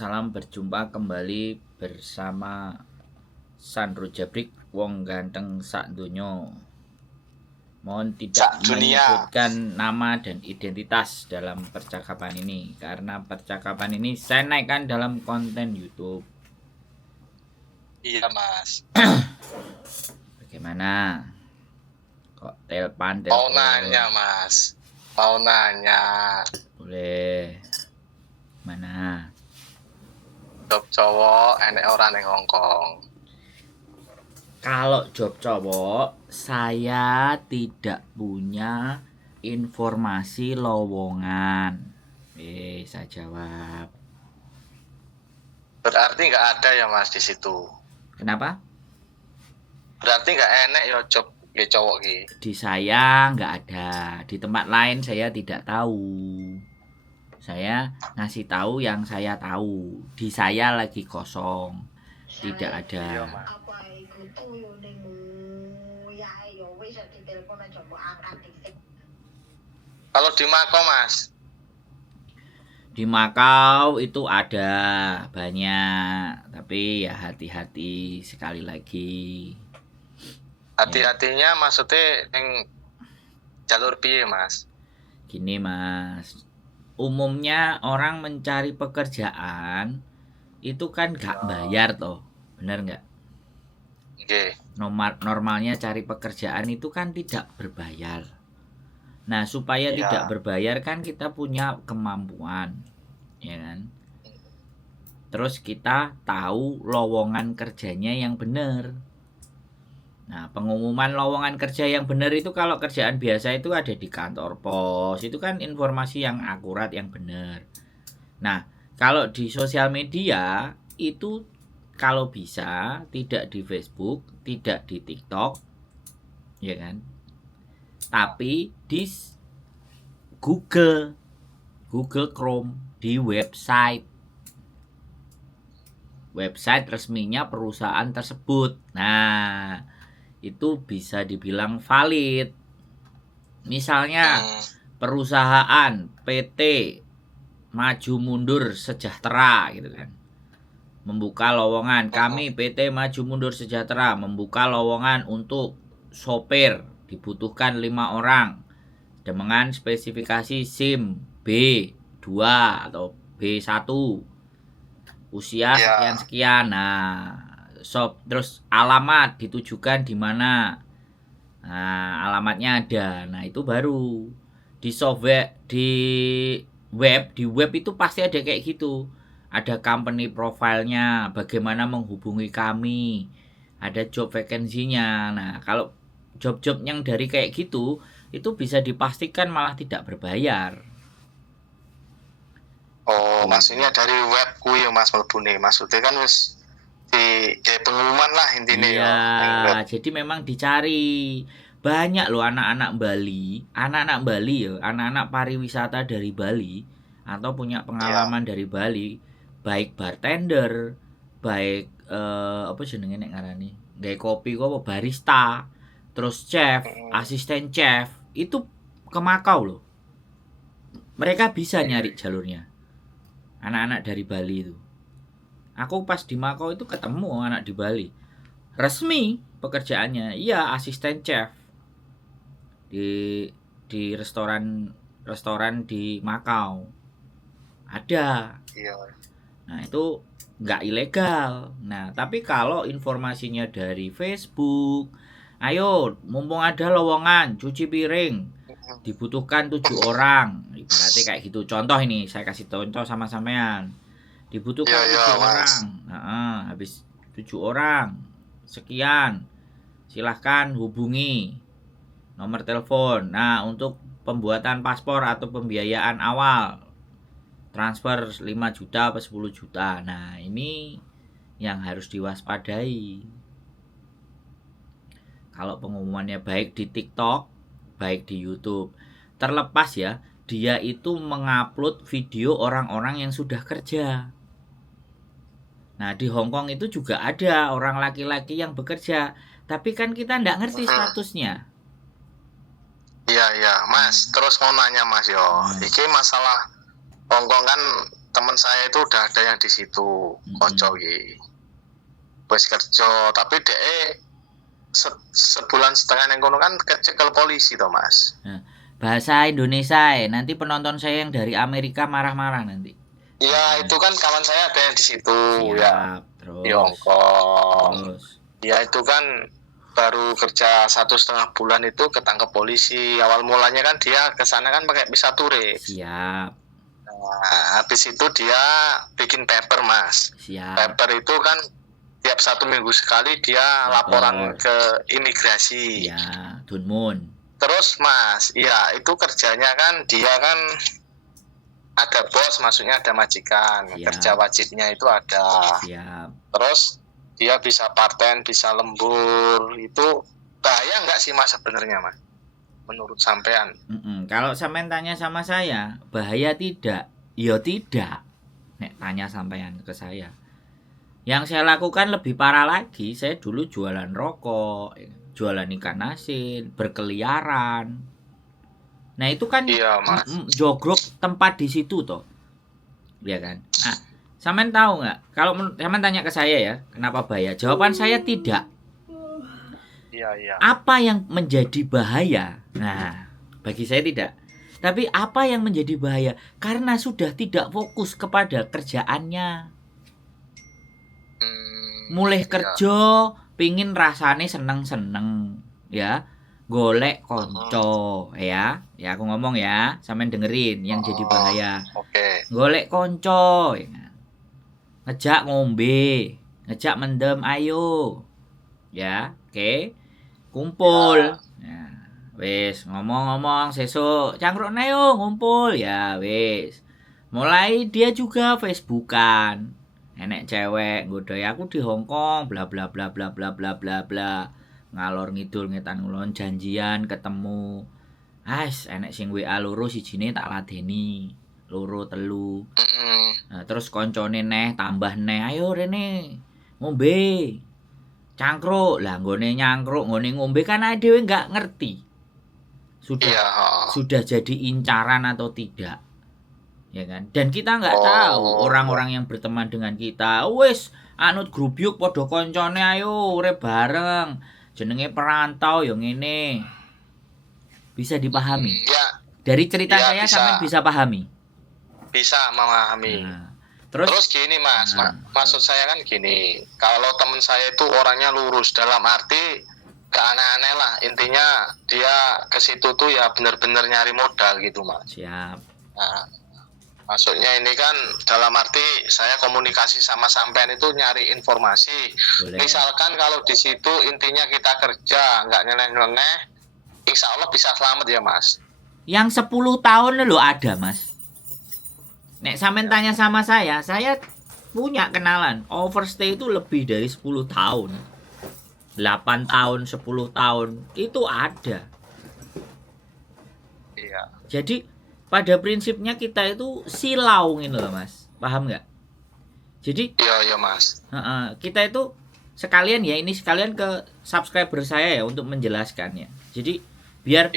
Waalaikumsalam, berjumpa kembali bersama Sandro Jabrik, wong ganteng sak dunyo. Mohon tidak menyebutkan nama dan identitas dalam percakapan ini, karena percakapan ini saya naikkan dalam konten YouTube. Iya mas. Bagaimana? Kok telepon? Mau nanya mas, mau nanya. Boleh. Mana? Job cowok enek orang yang Hongkong. Kalau job cowok, saya tidak punya informasi lowongan. Saya jawab. Berarti nggak ada ya mas di situ. Kenapa? Berarti nggak enek ya job ya cowok ki. Di saya nggak ada. Di tempat lain saya tidak tahu. Saya ngasih tahu yang saya tahu. Di saya lagi kosong, tidak ada. Kalau di Makau mas? Di Makau itu ada banyak, tapi ya hati-hati sekali lagi. Hati-hatinya maksudnya yang jalur piye mas? Gini mas, umumnya orang mencari pekerjaan itu kan gak bayar toh, bener nggak? Oke. Normalnya cari pekerjaan itu kan tidak berbayar. Nah supaya tidak berbayar kan kita punya kemampuan, ya kan? Terus kita tahu lowongan kerjanya yang benar. Nah, pengumuman lowongan kerja yang benar itu kalau kerjaan biasa itu ada di kantor pos. Itu kan informasi yang akurat, yang benar. Nah, kalau di sosial media itu kalau bisa tidak di Facebook, tidak di TikTok, ya kan? Tapi di Google Chrome, di website resminya perusahaan tersebut. Nah, itu bisa dibilang valid. Misalnya perusahaan PT Maju Mundur Sejahtera gitu kan, membuka lowongan. Kami PT Maju Mundur Sejahtera membuka lowongan untuk sopir, dibutuhkan 5 orang dengan spesifikasi SIM B2 atau B1, usia sekian-sekian. Nah, terus alamat ditujukan di mana. Nah, alamatnya ada. Nah, itu baru di software, di web itu pasti ada kayak gitu. Ada company profile-nya, bagaimana menghubungi kami, ada job vacancy-nya. Nah, kalau job-job yang dari kayak gitu itu bisa dipastikan malah tidak berbayar. Oh, maksudnya dari web kuwi ya mas mlebune. Maksudnya kan wis di kayak pengumuman lah intinya. Iya, jadi memang dicari. Banyak loh anak-anak Bali ya, anak-anak pariwisata dari Bali atau punya pengalaman dari Bali, baik bartender, baik apa jenenge nek ngarani, gawe kopi kok barista, terus chef, asisten chef, itu ke Makau loh. Mereka bisa nyari jalurnya. Anak-anak dari Bali itu. Aku pas di Makau itu ketemu anak di Bali. Resmi pekerjaannya, iya asisten chef di restoran di Makau. Ada. Nah, itu nggak ilegal. Nah, tapi kalau informasinya dari Facebook, ayo mumpung ada lowongan cuci piring, dibutuhkan 7 orang. Berarti kayak gitu. Contoh ini saya kasih contoh sama sampean. Dibutuhkan 7 orang. Nah, habis 7 orang sekian, silahkan hubungi nomor telepon. Nah, untuk pembuatan paspor atau pembiayaan awal transfer 5 juta atau 10 juta. Nah, ini yang harus diwaspadai. Kalau pengumumannya baik di TikTok, baik di YouTube, terlepas ya, dia itu mengupload video orang-orang yang sudah kerja. Nah, di Hongkong itu juga ada orang laki-laki yang bekerja, tapi kan kita nggak ngerti statusnya. Iya, mas. Terus mau nanya mas yo, iki masalah Hongkong kan teman saya itu udah ada yang di situ, konco iki. Wis kerja, tapi dhek sebulan setengah yang kono kan kecekel polisi toh Mas. Bahasa Indonesia nanti penonton saya yang dari Amerika marah-marah nanti. Iya, itu kan kawan saya ada yang di situ. Siap, ya. Terus. Di Hongkong. Terus. Ya itu kan baru kerja 1,5 bulan itu ketangkep polisi. Awal mulanya kan dia ke sana kan pakai visa turis. Siap. Nah, habis itu dia bikin paper Mas. Siap. Paper itu kan tiap 1 minggu sekali dia laporan ke imigrasi. Ya, Dunmun. Terus Mas, ya itu kerjanya kan dia kan ada bos, maksudnya ada majikan. Siap. Kerja wajibnya itu ada. Siap. Terus dia bisa parten, bisa lembur. Itu bahaya nggak sih Mas sebenarnya Mas? Menurut sampean? Kalau sampean tanya sama saya, bahaya tidak? Ya tidak. Nek tanya sampean ke saya. Yang saya lakukan lebih parah lagi, saya dulu jualan rokok, jualan ikan asin, berkeliaran. Nah itu kan iya, jogrok tempat di situ toh, ya kan? Nah, sampean tahu nggak? Kalau sampean tanya ke saya ya, kenapa bahaya? Jawaban saya tidak. Iya. Apa yang menjadi bahaya? Nah, bagi saya tidak. Tapi apa yang menjadi bahaya? Karena sudah tidak fokus kepada kerjaannya. Mulai kerja pingin rasane seneng-seneng ya, golek konco ya aku ngomong ya, sampean dengerin yang jadi bahaya. Golek konco ya. Ngejak ngombe, ngejak mendem, ayo ya, oke. Kumpul ya. Wis ngomong-ngomong sesuk cangkruk ayo ngumpul ya wis. Mulai dia juga Facebookan. Enek cewek nggodhoi aku di Hongkong bla bla bla bla bla bla bla bla. Ngalor ngidul ngetan ngulon janjian ketemu. Enek sing WA loro sijine tak ladeni. Loro telu. Nah, terus koncone neh tambah neh, ayo rene ngombe. Cangkruk. Lah nggone nyangkruk, nggone ngombe kan dhewe enggak ngerti. Sudah jadi incaran atau tidak. Ya kan, dan kita nggak tahu orang-orang yang berteman dengan kita wis anut grup yuk podo koncone ayo urip bareng jenenge perantau yang ini bisa dipahami ya, dari cerita saya sampai bisa pahami, bisa memahami. Terus gini Mas, maksud saya kan gini, kalau teman saya itu orangnya lurus dalam arti gak aneh-aneh lah, intinya dia ke situ tuh ya benar-benar nyari modal gitu Mas. Siap. Nah, maksudnya ini kan dalam arti saya komunikasi sama sampean itu nyari informasi. Boleh. Misalkan kalau di situ intinya kita kerja nggak nyeleneh, insya Allah bisa selamat ya Mas. Yang 10 tahun lo ada Mas. Nek sampean tanya sama saya punya kenalan overstay itu lebih dari 10 tahun, 8 tahun, 10 tahun itu ada. Iya. Jadi pada prinsipnya kita itu silau gitu loh Mas, paham nggak? Jadi iya Mas. Kita itu sekalian ke subscriber saya ya untuk menjelaskannya. Jadi biar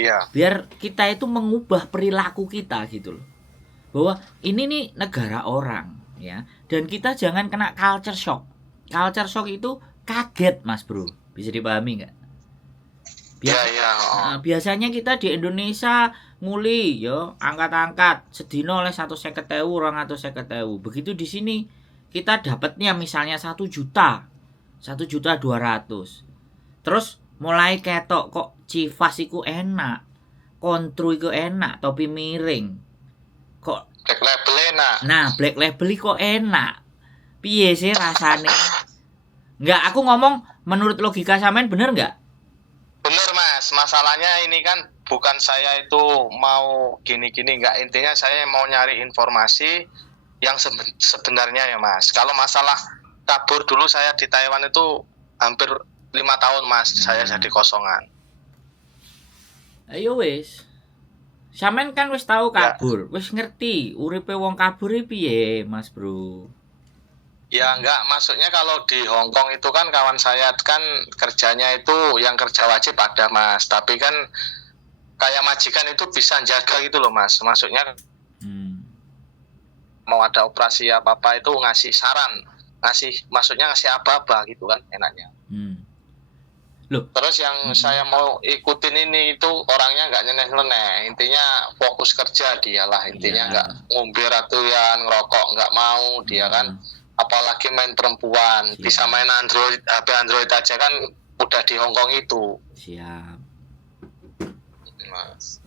kita itu mengubah perilaku kita gitu loh, bahwa ini nih negara orang ya, dan kita jangan kena culture shock. Culture shock itu kaget Mas Bro, bisa dipahami nggak? Biasanya kita di Indonesia nguli yo angkat-angkat sedino oleh 150.000 250.000. Begitu di sini kita dapatnya misalnya 1 juta 1.200.000. Terus mulai ketok kok Civas iku enak, Contru iku enak, topi miring kok Black Label enak. Nah Black Label kok enak, piye sih rasane? Enggak, aku ngomong menurut logika sampean bener enggak? Bener Mas, masalahnya ini kan bukan saya itu mau gini-gini, enggak, intinya saya mau nyari informasi yang sebenarnya ya Mas. Kalau masalah kabur dulu saya di Taiwan itu hampir 5 tahun Mas, saya jadi kosongan. Ayo wis. Sampean kan wis tahu kabur, wis ngerti uripe wong kabur piye Mas Bro. Ya enggak, maksudnya kalau di Hongkong itu kan kawan saya kan kerjanya itu yang kerja wajib ada Mas, tapi kan kayak majikan itu bisa jaga gitu loh Mas, maksudnya mau ada operasi apa itu ngasih saran, maksudnya ngasih apa gitu kan enaknya. Loh. Terus yang saya mau ikutin ini itu orangnya nggak nyeneh-nyeneh, intinya fokus kerja dia lah, intinya nggak ngombe ratuyan, ngerokok nggak mau dia kan, apalagi main perempuan, bisa main Android, HP Android aja kan udah di Hongkong itu. Siap. Mas.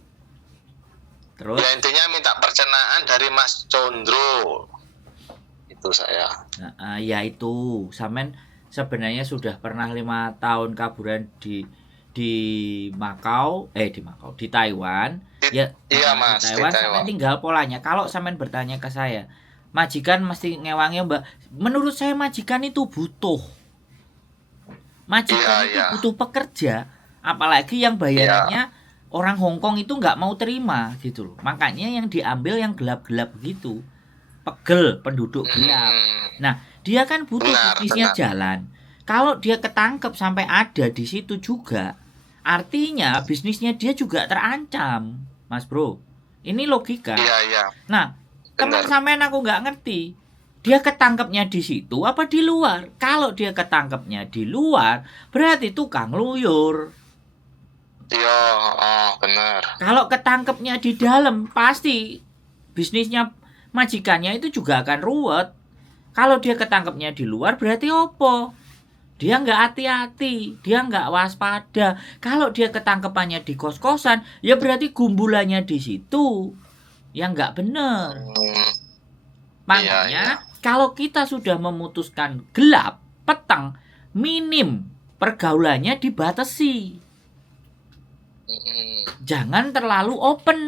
Terus? Ya intinya minta percenaan dari Mas Condro. Itu saya. Nah, ya itu, Samen sebenarnya sudah pernah 5 tahun kaburan di Makau, di Taiwan. Iya Mas, di Taiwan. Samen tinggal polanya. Kalau Samen bertanya ke saya, majikan mesti ngewangi Mbak. Menurut saya majikan itu butuh. Majikan itu butuh pekerja, apalagi yang bayarannya orang Hongkong itu nggak mau terima gitu loh. Makanya yang diambil yang gelap-gelap gitu. Pegel, penduduk gelap. Nah, dia kan butuh bisnisnya jalan. Kalau dia ketangkep sampai ada di situ juga, artinya bisnisnya dia juga terancam, Mas Bro. Ini logika. Iya. Nah, teman sampean aku nggak ngerti. Dia ketangkepnya di situ apa di luar? Kalau dia ketangkepnya di luar, berarti tukang luyur. Iya, benar. Kalau ketangkepnya di dalam, pasti bisnisnya majikannya itu juga akan ruwet. Kalau dia ketangkepnya di luar, berarti opo? Dia nggak hati-hati, dia nggak waspada. Kalau dia ketangkepannya di kos-kosan, ya berarti gumbulannya di situ. Yang nggak benar. Makanya kalau kita sudah memutuskan gelap, petang, minim pergaulannya dibatasi. Jangan terlalu open.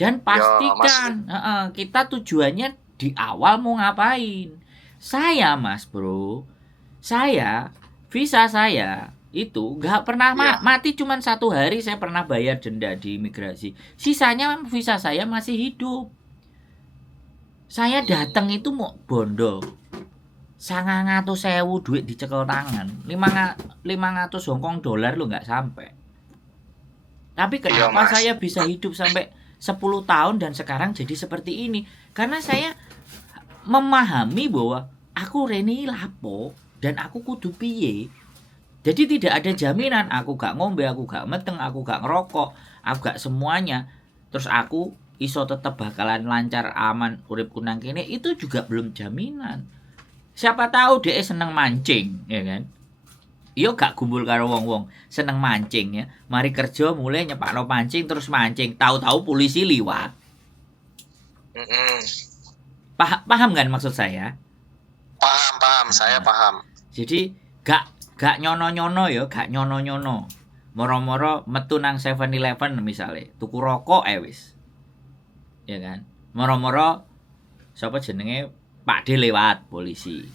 Dan pastikan kita tujuannya di awal mau ngapain. Saya Mas Bro, visa saya itu nggak pernah mati, cuman 1 hari saya pernah bayar denda di imigrasi. Sisanya visa saya masih hidup. Saya datang itu mau bondo 900.000 duit dicekel tangan, 500 Hongkong dolar lo nggak sampai. Tapi kenapa saya bisa hidup sampai 10 tahun dan sekarang jadi seperti ini? Karena saya memahami bahwa aku rene lapo dan aku kudu piye. Jadi tidak ada jaminan aku gak ngombe, aku gak meteng, aku gak ngerokok, aku gak semuanya. Terus aku iso tetep bakalan lancar aman uripku nang kene, itu juga belum jaminan. Siapa tahu dia seneng mancing, ya kan? Yo gak gumbul karo wong-wong seneng mancing ya. Mari kerja mulai nyepakno pancing terus mancing, tahu-tahu polisi liwat. Paham kan maksud saya? Paham, saya paham. Jadi gak nyono-nyono ya, gak nyono-nyono. Moro-moro metu nang 7-Eleven misalnya, tuku rokok wis. Ya kan? Moro-moro sapa jenenge Pak D lewat polisi.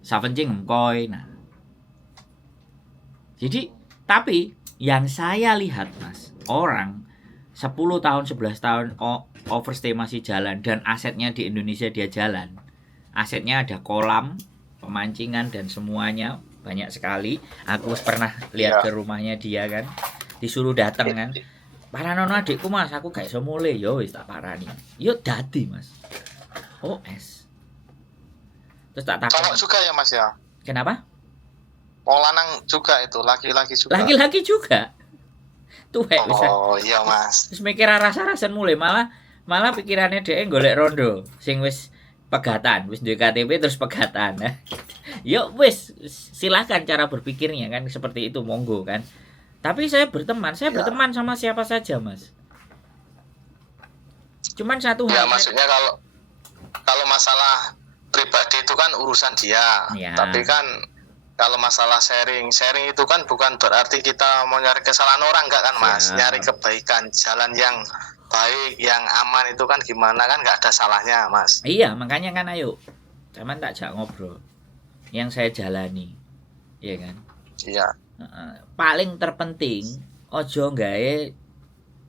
Savencing engkoy. Nah. Jadi, tapi yang saya lihat Mas, orang 10 tahun, 11 tahun overstay masih jalan dan asetnya di Indonesia dia jalan. Asetnya ada kolam, pemancingan dan semuanya banyak sekali. Aku pernah lihat ke rumahnya dia kan. Disuruh datang kan. Paranono adikku Mas, aku gak iso mulai. Yo wis tak parani. Yo dadi Mas. OS. Terus tak takon. Cowok juga ya Mas ya? Kenapa? Wong lanang juga itu, laki-laki juga. Laki-laki juga. Tuwek bisa. Oh iya Mas. Terus mikir rasa-rasan mulai malah pikirannya dia golek rondo sing wis pegatan, wis duwe KTP terus pegatan. Yuk wis silahkan cara berpikirnya kan seperti itu, monggo kan. Tapi saya berteman sama siapa saja Mas. Cuman satu hal. Ya maksudnya kalau masalah pribadi itu kan urusan dia. Ya. Tapi kan kalau masalah sharing itu kan bukan berarti kita mau nyari kesalahan orang, enggak kan Mas? Ya. Nyari kebaikan, jalan yang baik, yang aman itu kan gimana kan enggak ada salahnya Mas. Iya, makanya kan ayo. Cuman tak jak ngobrol. Yang saya jalani. Iya kan? Iya. Paling terpenting ojo gawe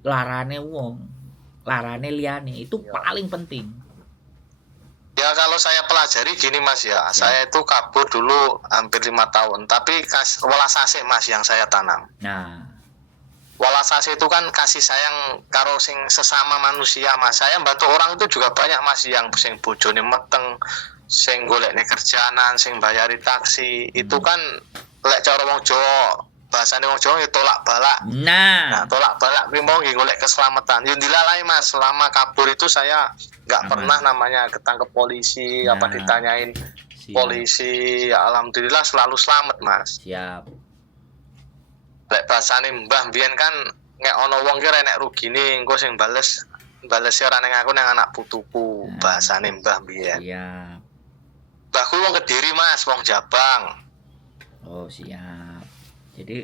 larane wong, larane liyane, itu ya. Paling penting. Ya kalau saya pelajari gini Mas ya. Saya itu kabur dulu hampir 5 tahun, tapi welas asik Mas yang saya tanam. Nah, welas asih itu kan kasih sayang karo sing sesama manusia Mas. Saya bantu orang itu juga banyak Mas, yang sing bojone meteng, sing golekne kerjaanan, sing bayari taksi. Itu kan lek cara wong Jawa, bahasane wong Jawa ya tolak balak. Nah, tolak balak kuwi mau golek keselamatan. Yo dilalahi Mas, selama kabur itu saya nggak pernah namanya ketangkep polisi, apa ditanyain polisi. Ya, alhamdulillah selalu selamat Mas. Siap. Lek bahasane Mbah mbiyen kan nek ana wong ki nek rugine engko sing bales ora ning aku ning anak putuku. Bahasane Mbah mbiyen. Siap. Mbahku wong Kediri Mas, wong Jabang. Oh, siap. Jadi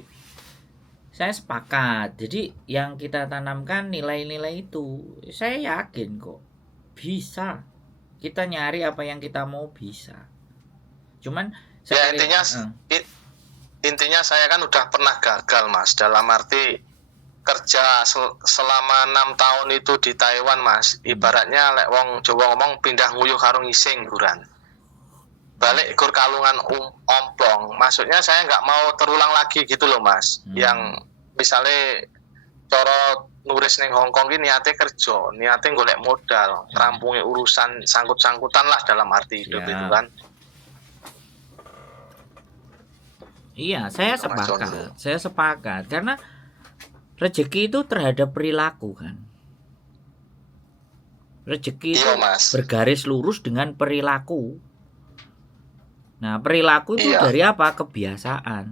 saya sepakat. Jadi yang kita tanamkan nilai-nilai itu, saya yakin kok bisa. Kita nyari apa yang kita mau bisa. Cuman ya intinya saya kan udah pernah gagal Mas, dalam arti kerja selama 6 tahun itu di Taiwan Mas. Ibaratnya lek wong Jawa ngomong pindah nguyuh karo ngising guran. Balik gur kalungan omplong. Maksudnya saya nggak mau terulang lagi gitu loh Mas. Yang misalnya cara nulis ning Hong Kong ini niate kerja, niate golek modal, rampungi urusan sangkut-sangkutan lah dalam arti hidup itu kan. Iya, saya sepakat karena rezeki itu terhadap perilaku kan. Rezeki itu bergaris lurus dengan perilaku. Nah, perilaku itu dari apa? Kebiasaan.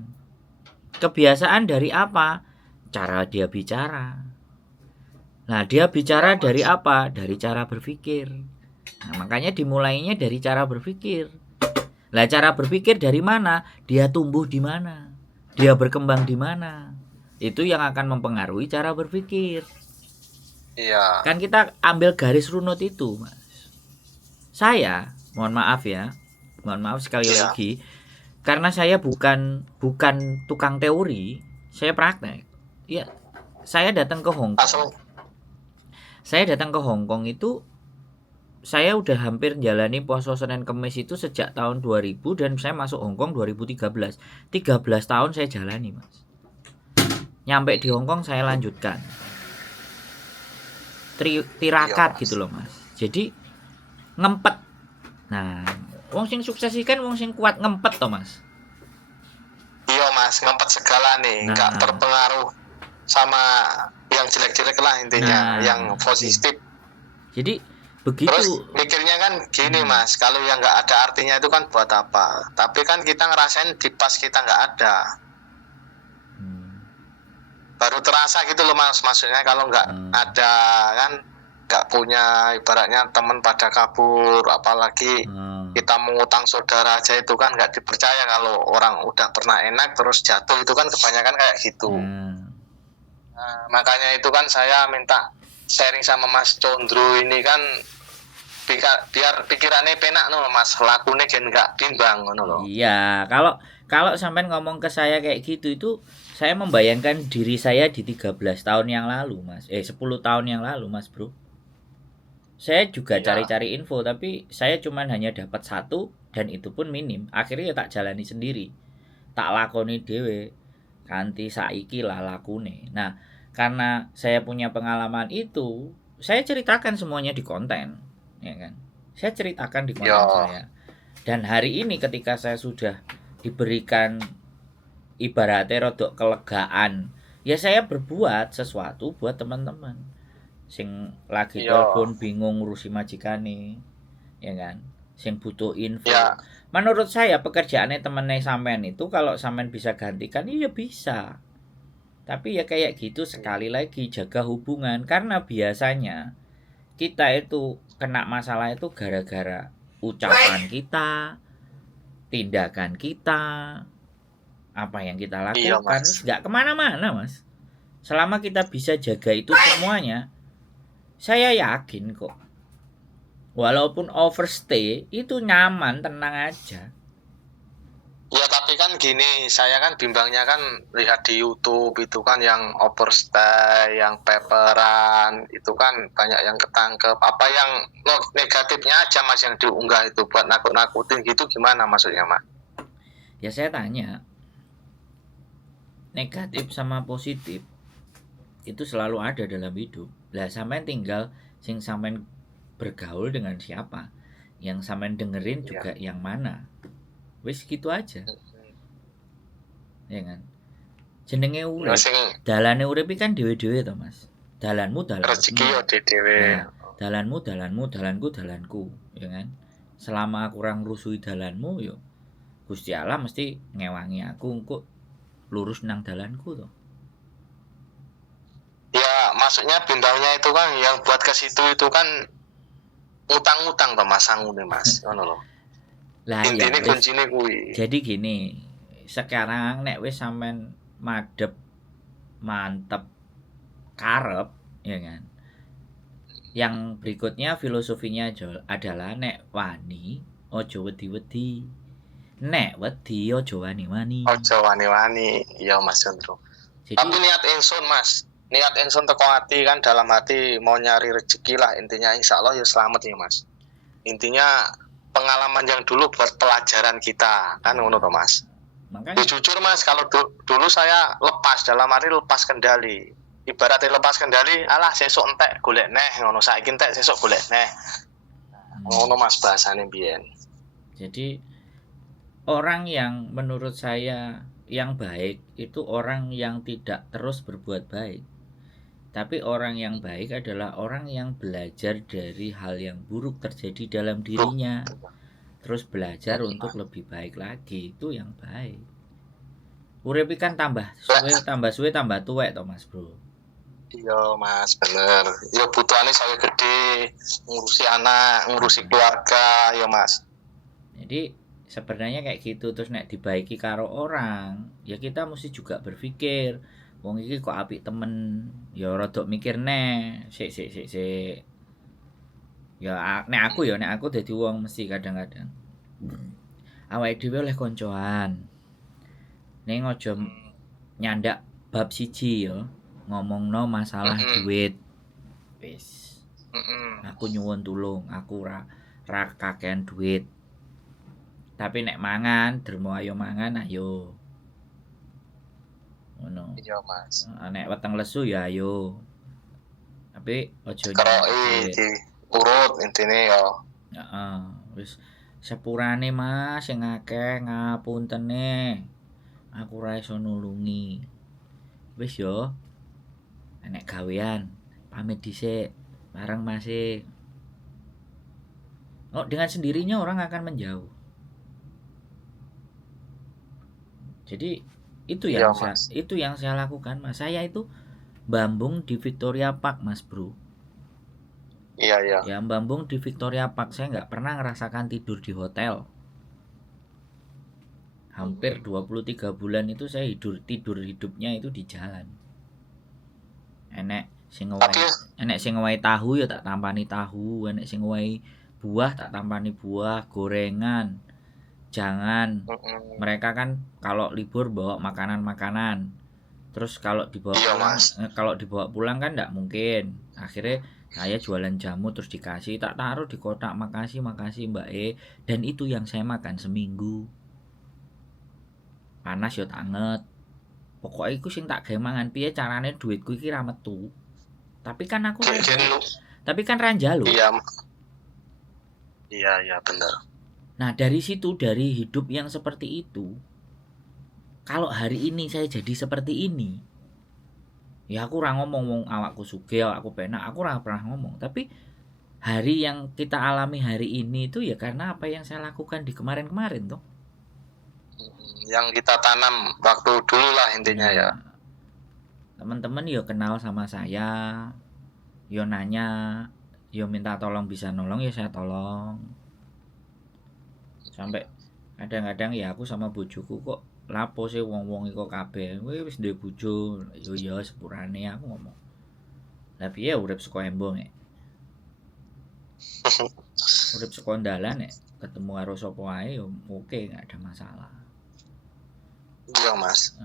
Kebiasaan dari apa? Cara dia bicara. Nah, dia bicara dari apa? Dari cara berpikir. Nah, makanya dimulainya dari cara berpikir. Lah, cara berpikir dari mana? Dia tumbuh di mana? Dia berkembang di mana? Itu yang akan mempengaruhi cara berpikir. Iya. Kan kita ambil garis runut itu, Mas. Saya, mohon maaf sekali lagi, karena saya bukan tukang teori, saya praktek. Ya, saya datang ke Hong Kong. Saya datang ke Hong Kong itu, saya udah hampir jalani puasa Senin Kemis itu sejak tahun 2000 dan saya masuk Hong Kong 2013. 13 tahun saya jalani, Mas. Nyampe di Hong Kong saya lanjutkan. Tirakat gitu loh, Mas. Jadi ngempet. Nah, wong sing sukses kan wong sing kuat ngempet toh, Mas. Iya, Mas, ngempet segala nih, enggak terpengaruh sama yang jelek-jelek lah intinya, yang positif. Jadi begitu. Terus mikirnya kan gini Mas, kalau yang nggak ada artinya itu kan buat apa? Tapi kan kita ngerasain di pas kita nggak ada, baru terasa gitu loh Mas. Maksudnya kalau nggak ada kan, nggak punya, ibaratnya teman pada kabur, apalagi kita mengutang saudara aja itu kan nggak dipercaya. Kalau orang udah pernah enak terus jatuh itu kan kebanyakan kayak gitu. Nah, makanya itu kan saya minta sharing sama Mas Condro ini kan, biar pikirannya penak no Mas, lakunya kan nggak bimbang no. Iya, kalau sampai ngomong ke saya kayak gitu, itu saya membayangkan diri saya di 13 tahun yang lalu Mas, 10 tahun yang lalu Mas Bro. Saya juga cari-cari info, tapi saya cuman hanya dapat satu dan itu pun minim. Akhirnya ya tak jalani sendiri, tak lakoni dewe, kanthi saiki lah lakune. Nah, karena saya punya pengalaman itu, saya ceritakan semuanya di konten, ya kan? Saya ceritakan di konten saya. Dan hari ini ketika saya sudah diberikan ibaratnya rodok kelegaan, ya saya berbuat sesuatu buat teman-teman sing lagi telepon bingung ngurusi majikane, ya kan? Sing butuh info. Menurut saya pekerjaannya temennya sampean itu kalau sampean bisa gantikan, iya bisa. Tapi ya kayak gitu, sekali lagi jaga hubungan, karena biasanya kita itu kena masalah itu gara-gara ucapan kita, tindakan kita, apa yang kita lakukan, nggak kemana-mana Mas. Selama kita bisa jaga itu semuanya, saya yakin kok, walaupun overstay itu nyaman, tenang aja. Ya tapi kan gini, saya kan bimbangnya kan lihat di YouTube itu kan yang overstay, yang paperan, itu kan banyak yang ketangkep. Apa yang negatifnya aja Mas yang diunggah itu buat nakut-nakutin gitu, gimana maksudnya Mas? Ya saya tanya, negatif sama positif itu selalu ada dalam hidup. Lah sampean tinggal sing sampean bergaul dengan siapa, yang sampean dengerin juga yang mana. Wis gitu aja. Ya kan? Jenenge urip. Dalane urip kan dhewe-dhewe to, Mas. Dalanmu dalanku. Rezeki yo dhewe. Nah, dalanmu dalanmu, dalanku dalanku, ya kan? Selama aku ora ngrusuhi dalanmu yo Gusti Allah mesti ngewangi aku engko lurus nang dalanku to. Ya, maksudnya bintangnya itu kan yang buat ke situ itu kan utang-utang to Mas sangune Mas, ngono lho. Lah intine kuncine kuwi. Jadi gini, sekarang nek wis sampean madhep mantep karep, ya kan? Yang berikutnya filosofinya adalah nek wani ojo wedi-wedi. Nek wedi ojo wani-wani. Ojo wani-wani, iya Mas Gendro. Tapi niat ingsun Mas, niat ingsun teko hati kan dalam hati mau nyari rezeki lah intinya, insyaallah ya selamat ya Mas. Intinya pengalaman yang dulu buat pelajaran kita kan ngono to Mas. Makanya jujur Mas, kalau dulu saya lepas dalam arti lepas kendali. Ibaratnya lepas kendali, alah sesuk entek golek neh ngono, saiki entek sesuk golek neh. Ngono Mas bahasane biyen. Jadi orang yang menurut saya yang baik itu orang yang tidak terus berbuat baik. Tapi orang yang baik adalah orang yang belajar dari hal yang buruk terjadi dalam dirinya. Terus belajar untuk lebih baik lagi, itu yang baik. Urip kan tambah suwe tambah tuwek to Mas Bro. Iya Mas, bener. Ya butuhane saya gede, ngurusi anak, ngurusi keluarga ya Mas. Jadi sebenarnya kayak gitu. Terus nek dibaiki karo orang, ya kita mesti juga berpikir, wong iki kok apik temen, ya rada mikir neh, sik. Ya nek aku dadi wong mesti kadang-kadang awake dhewe oleh koncoan. Ning aja nyandak bab siji ya, ngomongno masalah duit. Wis. Aku nyuwun tulung, aku ra kakean duit. Tapi nek mangan, dermo ayo mangan ayo. Ngono. Iya Mas. Nek weteng lesu ya ayo. Tapi aja kroki urut intine ya. Heeh, wis sepurane Mas sing akeh ngapuntene. Aku ora iso nulungi. Wis yo. Nek gawean pamit dhisik bareng Mas. Oh, dengan sendirinya orang akan menjauh. Jadi itu yang saya lakukan Mas. Saya itu bambung di Victoria Park Mas Bro. Iya. Ya bambung di Victoria Park. Saya nggak pernah ngerasakan tidur di hotel. Hampir 23 bulan itu saya tidur hidupnya itu di jalan. Enek sing ngowahi tahu ya tak tampani tahu, enek sing ngowahi buah tak tampani buah, gorengan. Jangan. Mereka kan kalau libur bawa makanan-makanan. Terus kalau dibawa pulang kan enggak mungkin. Akhirnya saya jualan jamu terus dikasih, tak taruh di kotak, makasih Mbak E. Dan itu yang saya makan seminggu. Panas yo anget. Pokoknya iku sing tak gawe mangan piye carane duitku iki ra metu. Tapi kan aku ra njaluk. Iya bener. Nah dari situ, dari hidup yang seperti itu, kalau hari ini saya jadi seperti ini, ya aku ora ngomong wong awakku sugih, aku penak, aku ora pernah ngomong. Tapi hari yang kita alami hari ini itu ya karena apa yang saya lakukan di kemarin-kemarin toh. Yang kita tanam waktu dulu lah intinya ya. Teman-teman yo kenal sama saya, yo nanya, yo minta tolong, bisa nolong ya saya tolong. Sampai kadang-kadang ya aku sama bojoku kok lapo sih wong-wong iku kabeh wis duwe bojo, yo ya sepurane aku ngomong. Lah piye urip saka embong nek. Urip saka dalan nek ketemu karo sapa wae yo oke, enggak ada masalah. Iya Mas.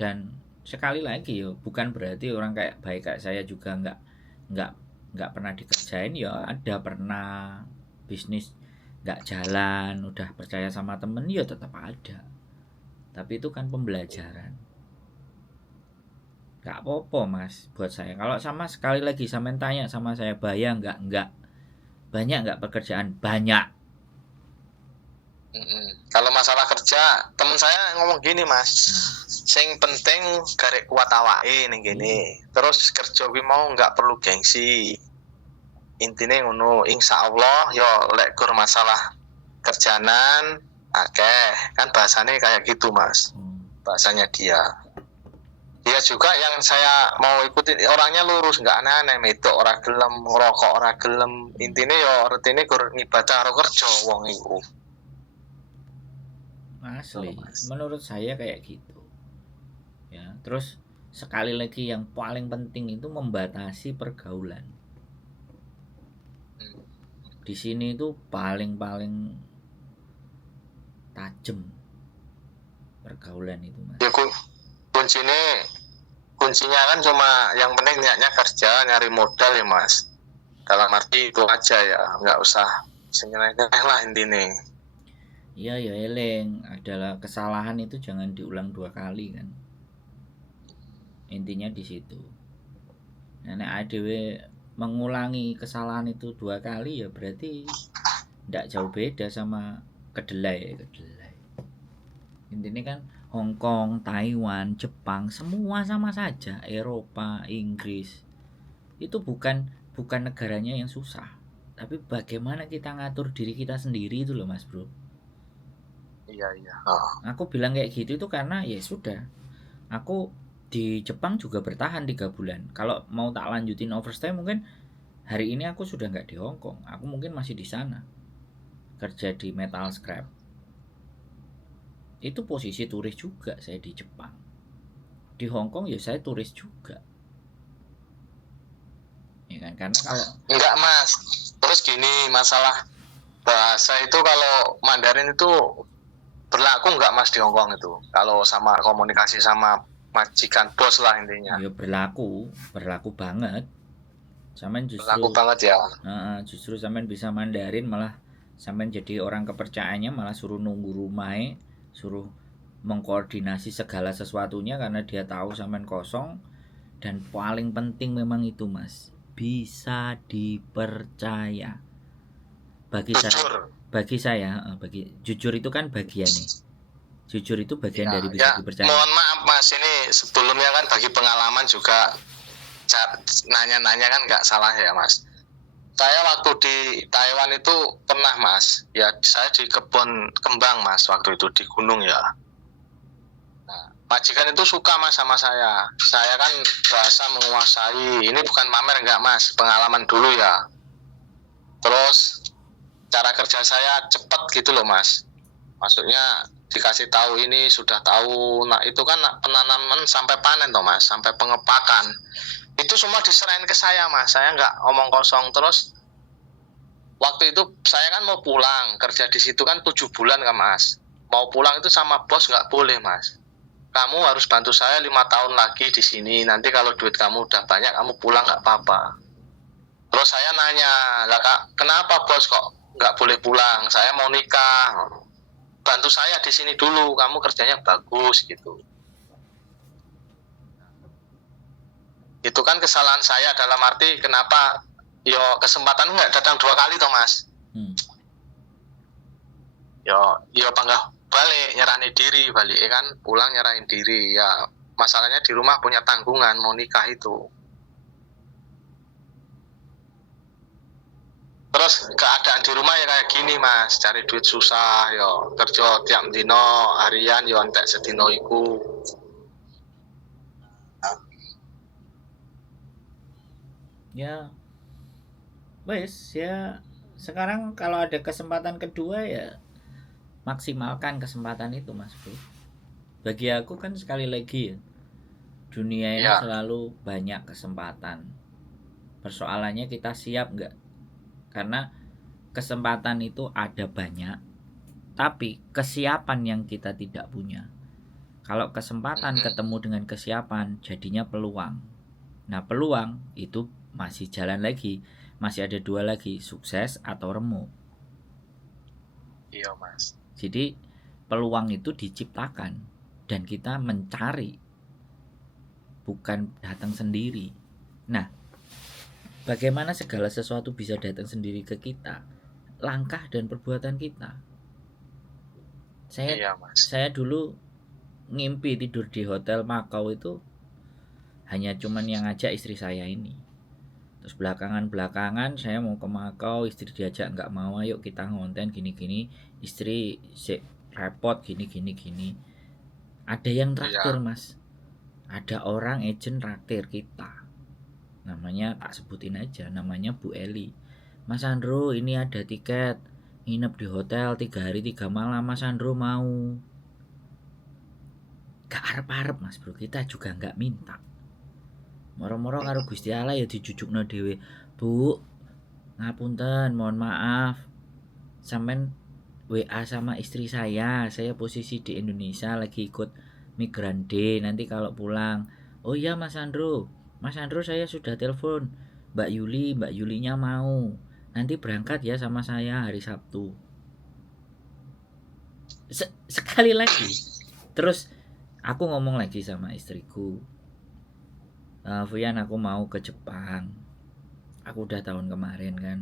Dan sekali lagi yo bukan berarti orang kayak baik kayak saya juga enggak pernah dikerjain ya, ada pernah bisnis enggak jalan, udah percaya sama temen ya tetap ada. Tapi itu kan pembelajaran. Gak apa-apa mas buat saya. Kalau sama sekali lagi sampean tanya sama saya bahaya enggak. Banyak enggak pekerjaan? Banyak. Kalau masalah kerja, temen saya ngomong gini mas, sing penting garek kuat awake ning gini. Terus kerja kuwi mau nggak perlu gengsi. Intine ngono, insyaallah yo lek gur masalah kerjaanan akeh. Kan bahasanya kayak gitu mas. Bahasanya dia juga yang saya mau ikutin orangnya lurus, nggak aneh-aneh, itu orang gelem ngerokok, orang gelem, intinya yo retine gur ngibadah karo kerja wong iku. Asli, menurut saya kayak gitu. Ya, terus sekali lagi yang paling penting itu membatasi pergaulan. Di sini itu paling tajam pergaulan itu mas. Ya kuncinya kan cuma yang penting niatnya kerja, nyari modal ya mas. Dalam arti itu aja ya, nggak usah senyenengnya lah intinya. Iya ya eleng, adalah kesalahan itu jangan diulang 2 kali kan. Intinya di situ. Nenek ADW mengulangi kesalahan itu 2 kali ya berarti tidak jauh beda sama kedelai. Intinya kan Hong Kong, Taiwan, Jepang semua sama saja. Eropa, Inggris itu bukan negaranya yang susah, tapi bagaimana kita ngatur diri kita sendiri itu loh mas bro. Iya. Aku bilang kayak gitu itu karena ya sudah, aku di Jepang juga bertahan 3 bulan. Kalau mau tak lanjutin overstay mungkin hari ini aku sudah nggak di Hong Kong, aku mungkin masih di sana kerja di metal scrap. Itu posisi turis juga saya di Jepang. Di Hong Kong ya saya turis juga. Ya kan, karena kalau enggak mas, terus gini, masalah bahasa itu kalau Mandarin itu berlaku enggak mas di Hong Kong itu? Kalau sama komunikasi sama majikan bos lah intinya. Ya berlaku banget. Sampean justru berlaku banget ya. Justru sampean bisa Mandarin, malah sampean jadi orang kepercayaannya, malah suruh nunggu rumahnya, suruh mengkoordinasi segala sesuatunya karena dia tahu sampean kosong. Dan paling penting memang itu mas, bisa dipercaya. Bagi saya jujur itu kan bagian nih. Jujur itu bagian dari bisa dipercaya. Mohon maaf mas, ini sebelumnya kan bagi pengalaman juga nanya-nanya kan nggak salah ya mas. Saya waktu di Taiwan itu pernah mas, ya saya di kebun kembang mas waktu itu di gunung ya. Nah, majikan itu suka mas sama saya. Saya kan bahasa menguasai. Ini bukan pamer enggak mas, pengalaman dulu ya. Terus cara kerja saya cepat gitu loh mas. Maksudnya dikasih tahu ini sudah tahu. Nah itu kan penanaman sampai panen toh mas, sampai pengepakan. Itu semua diserahin ke saya mas. Saya nggak omong kosong. Terus waktu itu saya kan mau pulang, kerja di situ kan 7 bulan kan mas. Mau pulang itu sama bos nggak boleh mas. Kamu harus bantu saya 5 tahun lagi di sini. Nanti kalau duit kamu udah banyak, kamu pulang nggak apa-apa. Terus saya nanya, lah kak, kenapa bos kok nggak boleh pulang? Saya mau nikah. Bantu saya di sini dulu. Kamu kerjanya bagus gitu. Itu kan kesalahan saya dalam arti kenapa? Yo kesempatan nggak datang 2 kali toh mas. Yo panggah balik, nyerani diri balik kan, pulang nyerahin diri ya. Masalahnya di rumah punya tanggungan mau nikah itu. Terus keadaan di rumah ya kayak gini mas, cari duit susah, yo kerja tiap dino harian yo entek sedino iku. Ya wes ya, sekarang kalau ada kesempatan kedua ya maksimalkan kesempatan itu mas bro. Bagi aku kan sekali lagi ya, dunia ini selalu banyak kesempatan. Persoalannya kita siap nggak? Karena kesempatan itu ada banyak, tapi kesiapan yang kita tidak punya. Kalau kesempatan ketemu dengan kesiapan, jadinya peluang. Nah peluang itu masih jalan lagi, masih ada 2 lagi, sukses atau remuk. Iya mas. Jadi peluang itu diciptakan dan kita mencari. bukan datang sendiri. Nah, bagaimana segala sesuatu bisa datang sendiri ke kita? Langkah dan perbuatan kita. Saya dulu ngimpi tidur di hotel Makau itu hanya cuman yang ngajak istri saya ini. Terus belakangan saya mau ke Makau, istri diajak nggak mau, ayo kita ngonten gini-gini, istri repot gini. Ada yang traktir mas, ada orang agent traktir kita, namanya tak sebutin aja, namanya Bu Eli. Mas Andro ini ada tiket nginep di hotel 3 hari 3 malam, Mas Andro mau? Gak arep-arep mas bro, kita juga gak minta. Moro-moro karo Gusti Allah ya dijujukno dhewe. Bu, ngapunten, mohon maaf, sampean WA sama istri saya posisi di Indonesia lagi ikut Migran Day, nanti kalau pulang. Oh iya Mas Andro saya sudah telepon Mbak Yulinya mau, nanti berangkat ya sama saya hari Sabtu. Sekali lagi, terus aku ngomong lagi sama istriku, Fuyan aku mau ke Jepang, aku udah tahun kemarin kan,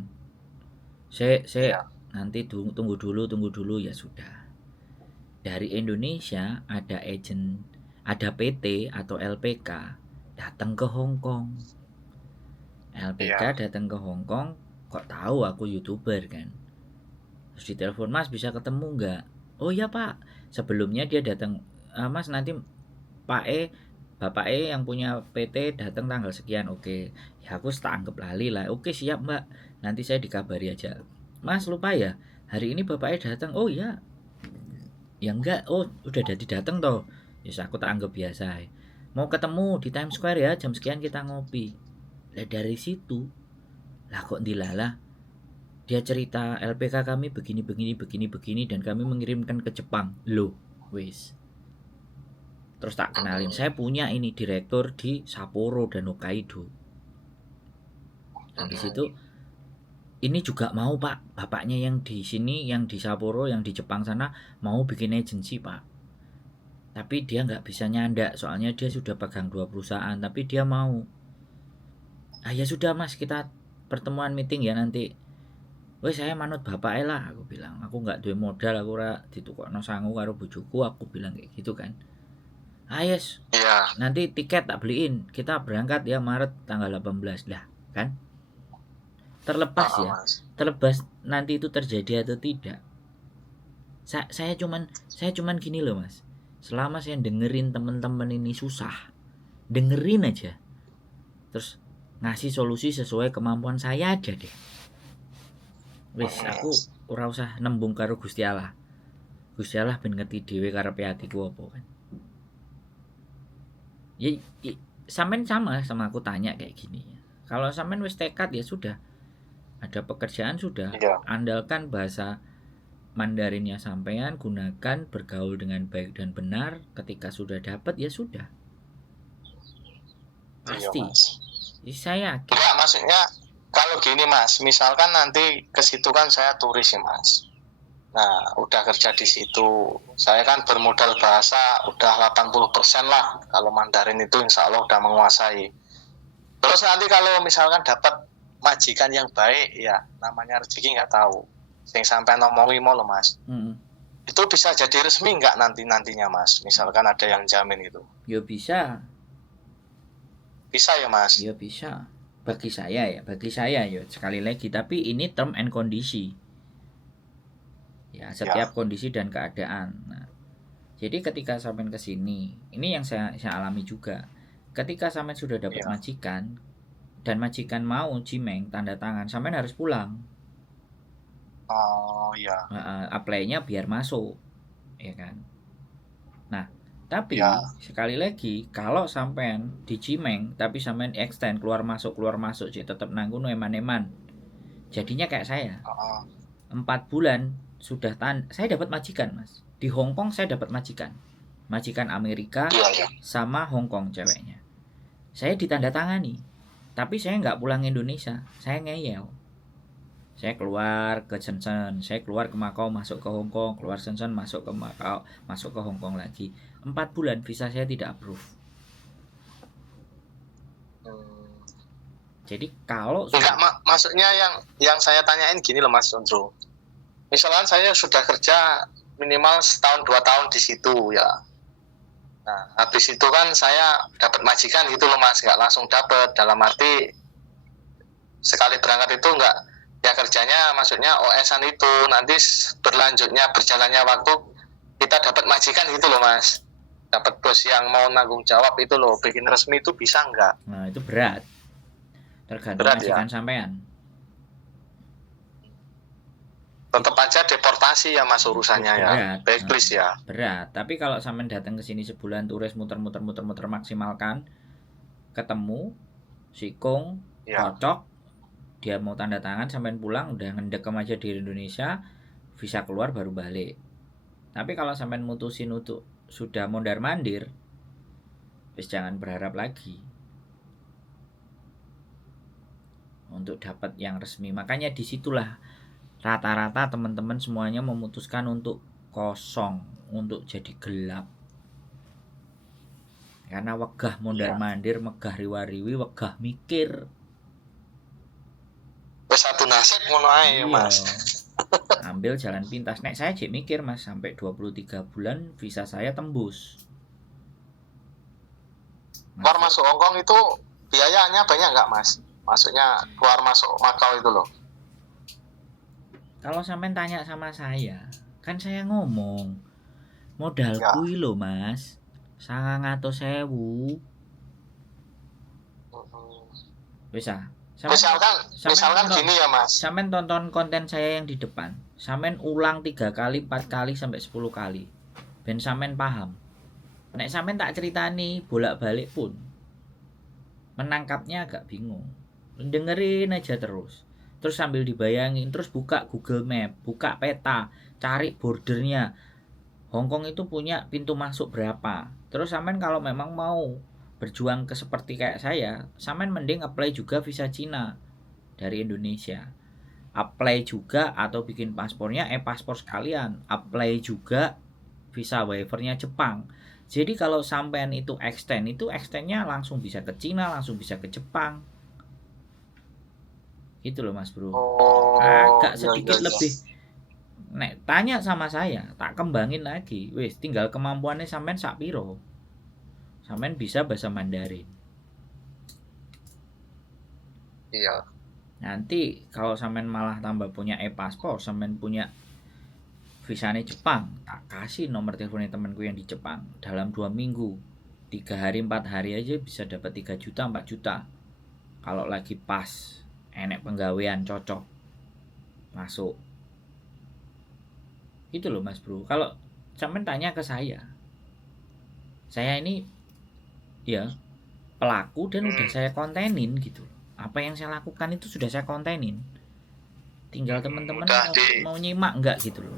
saya nanti tunggu dulu ya sudah. Dari Indonesia ada agent, ada PT atau LPK datang ke Hong Kong. LPK datang ke Hong Kong, kok tahu aku YouTuber kan. Terus ditelepon, Mas bisa ketemu nggak? Oh iya Pak. Sebelumnya dia datang, Mas nanti Bapak yang punya PT datang tanggal sekian. Oke. Ya aku tak anggap lali lah. Oke siap Mbak. Nanti saya dikabari aja. Mas lupa ya, hari ini bapaknya datang. Oh iya. Ya enggak, oh udah datang toh. Yes, aku tak anggap biasa. Mau ketemu di Times Square ya, jam sekian kita ngopi. Lah dari situ, lah kok dilala, dia cerita LPK kami begini dan kami mengirimkan ke Jepang. Loh, wis. Terus tak kenalin, saya punya ini direktur di Sapporo dan Hokkaido. Habis itu ini juga mau Pak, bapaknya yang di sini, yang di Sapporo, yang di Jepang sana mau bikin agensi Pak. Tapi dia nggak bisa nyandak, soalnya dia sudah pegang 2 perusahaan, tapi dia mau. Ya sudah Mas, kita pertemuan meeting ya nanti. Wes saya manut bapaknya lah, aku bilang. Aku nggak duwe modal, aku ora ditukokno sangu karo bojoku, aku bilang kayak gitu kan. Yes. Nanti tiket tak beliin, kita berangkat ya Maret tanggal 18 lah, kan? Terlepas nanti itu terjadi atau tidak, saya cuman gini loh mas, selama saya dengerin temen-temen ini susah, dengerin aja, terus ngasih solusi sesuai kemampuan saya aja deh. Wis aku ora usah nembung karo Gusti Allah ben ngerti dhewe karepe atiku apa kan. Ya sampean sama aku tanya kayak gini, kalau sampean wis tekad ya sudah, ada pekerjaan sudah, andalkan bahasa Mandarinnya sampean, gunakan, bergaul dengan baik dan benar, ketika sudah dapat ya sudah. Pasti. Saya yakin. Enggak, maksudnya kalau gini mas, misalkan nanti ke situ kan saya turis ya mas. Nah, udah kerja di situ, saya kan bermodal bahasa udah 80% lah. Kalau Mandarin itu insya Allah udah menguasai. Terus nanti kalau misalkan dapat majikan yang baik, ya namanya rezeki nggak tahu. Sing sampai ngomongi mau loh mas. Itu bisa jadi resmi nggak nantinya mas? Misalkan ada yang jamin itu. Ya bisa. Bisa ya mas? Ya bisa. Bagi saya ya sekali lagi. Tapi ini term and kondisi. Ya setiap kondisi dan keadaan. Nah, jadi ketika sampai ke sini, ini yang saya alami juga. Ketika sampai sudah dapat majikan, dan majikan mau cimeng tanda tangan, sampean harus pulang. Oh iya. Apply-nya biar masuk, ya kan. Nah, tapi sekali lagi, kalau sampean di cimeng tapi sampean extend keluar masuk jadi tetap nanggung eman-eman. Jadinya kayak saya. 4 bulan sudah saya dapat majikan mas. Di Hong Kong saya dapat majikan Amerika sama Hong Kong ceweknya. Saya ditandatangani. Tapi saya nggak pulang Indonesia, saya ngeyel. Saya keluar ke Shenzhen, saya keluar ke Makau, masuk ke Hong Kong, keluar Shenzhen, masuk ke Makau, masuk ke Hong Kong lagi. 4 bulan visa saya tidak approve. Jadi kalau enggak, maksudnya yang saya tanyain gini loh Mas Sondro. Misalkan saya sudah kerja minimal setahun 2 tahun di situ ya. Nah, habis itu kan saya dapat majikan gitu loh Mas, nggak langsung dapat, dalam arti sekali berangkat itu nggak, ya kerjanya maksudnya OS-an itu, nanti berjalannya waktu kita dapat majikan gitu loh Mas, dapat bos yang mau nanggung jawab itu loh, bikin resmi itu bisa nggak? Nah itu berat, tergantung Berat, majikan ya? sampean. Tetap aja deportasi ya Mas urusannya ya, blacklist ya. Berat, tapi kalau sampean datang ke sini sebulan turis muter maksimalkan, ketemu, sikung, cocok, dia mau tanda tangan, sampean pulang udah ngedekem aja di Indonesia, visa keluar baru balik. Tapi kalau sampean mutusin untuk sudah mondar mandir, wis jangan berharap lagi untuk dapat yang resmi. Makanya disitulah rata-rata teman-teman semuanya memutuskan untuk kosong, untuk jadi gelap. Karena wegah mondar mandir, megah riwa-riwi, wegah mikir. Satu nasib ngono ae Mas. Ambil jalan pintas. Nek saya cek mikir Mas, sampai 23 bulan visa saya tembus. Keluar masuk Hongkong itu biayanya banyak nggak Mas? Maksudnya keluar masuk Makau itu loh. Kalau sampean tanya sama saya, kan saya ngomong modalku ya lho Mas, 900.000. Bisa. Misalkan gini ya Mas. Sampean tonton konten saya yang di depan. Sampean ulang 3 kali, 4 kali sampai 10 kali. Ben sampean paham. Nek sampean tak ceritani bolak-balik pun menangkapnya agak bingung. Dengerin aja terus sambil dibayangin, terus buka Google Map, buka peta, cari bordernya. Hongkong itu punya pintu masuk berapa. Terus sampean kalau memang mau berjuang ke seperti kayak saya, sampean mending apply juga visa Cina dari Indonesia. Apply juga atau bikin paspornya paspor sekalian. Apply juga visa waivernya Jepang. Jadi kalau sampean itu extendnya langsung bisa ke Cina, langsung bisa ke Jepang. Itu loh Mas Bro. Agak sedikit lebih. Nek tanya sama saya, tak kembangin lagi. Wis, tinggal kemampuannya sampean sak piro. Sampean bisa bahasa Mandarin. Iya. Nanti kalau sampean malah tambah punya paspor, sampean punya visanya Jepang, tak kasih nomor teleponnya temanku yang di Jepang. Dalam 2 minggu, 3 hari 4 hari aja bisa dapat 3 juta 4 juta. Kalau lagi pas enek penggawean cocok masuk. Itu loh Mas Bro. Kalau sampean tanya ke saya ini ya pelaku dan udah saya kontenin gitu. Apa yang saya lakukan itu sudah saya kontenin. Tinggal teman-teman mau nyimak enggak gitu loh.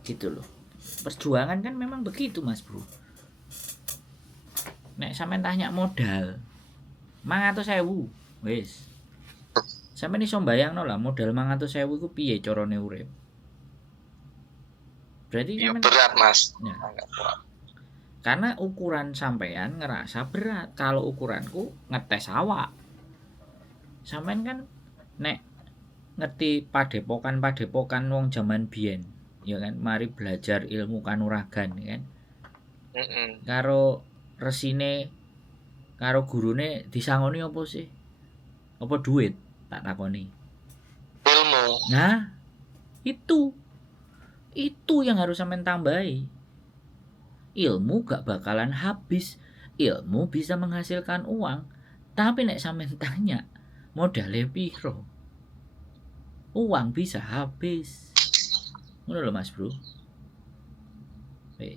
Gitu loh. Perjuangan kan memang begitu Mas Bro. Nek sampean tanya modal 500.000 wis. Sampeyan iso mbayangno lah modal 500.000 iku piye carane urip. Berarti ya berat Mas. Ya. Karena ukuran sampean ngerasa berat. Kalau ukuranku ngetes awak. Sampean kan nek ngerti padepokan wong jaman biyen, ya kan, mari belajar ilmu kanuragan ya kan. Karo resine karo gurune disangoni apa sih? Apa duit? Tak takoni. Ilmu. Nah, itu yang harus sampean tambahi. Ilmu gak bakalan habis. Ilmu bisa menghasilkan uang. Tapi nek sampean tanya, modalnya piro? Uang bisa habis. Ngono lho Mas Bro.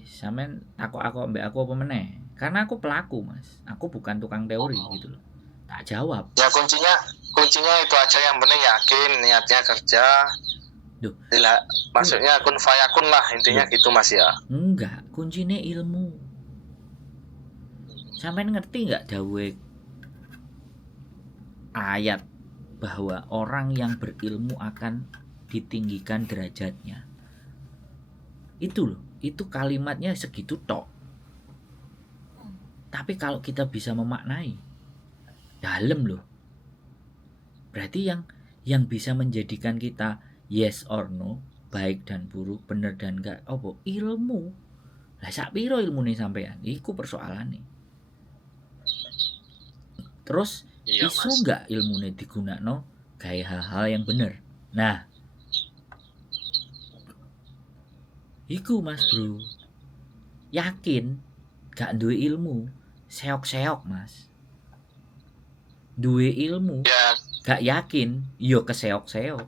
Sampean aku mbek aku apa meneh? Karena aku pelaku Mas, aku bukan tukang teori gitu loh. Tak jawab. Ya kuncinya itu aja, yang penting yakin, niatnya kerja. Duh. Maksudnya kun fayakun lah intinya. Duh. Gitu Mas ya. Enggak, kuncinya ilmu. Sampean ngerti nggak dawuh ayat bahwa orang yang berilmu akan ditinggikan derajatnya? Itu loh, itu kalimatnya segitu tok. Tapi kalau kita bisa memaknai, dalam loh. Berarti yang bisa menjadikan kita yes or no, baik dan buruk, bener dan enggak, apa? Ilmu. Lah sak piro ilmune sampean? Iku persoalane. Terus Iya, iso Mas. enggak ilmune digunakno gawe hal-hal yang bener? Nah, iku Mas Bro. Yakin gak duwe ilmu, seok-seok Mas. Duwe ilmu, Ya, gak yakin, yo keseok-seok.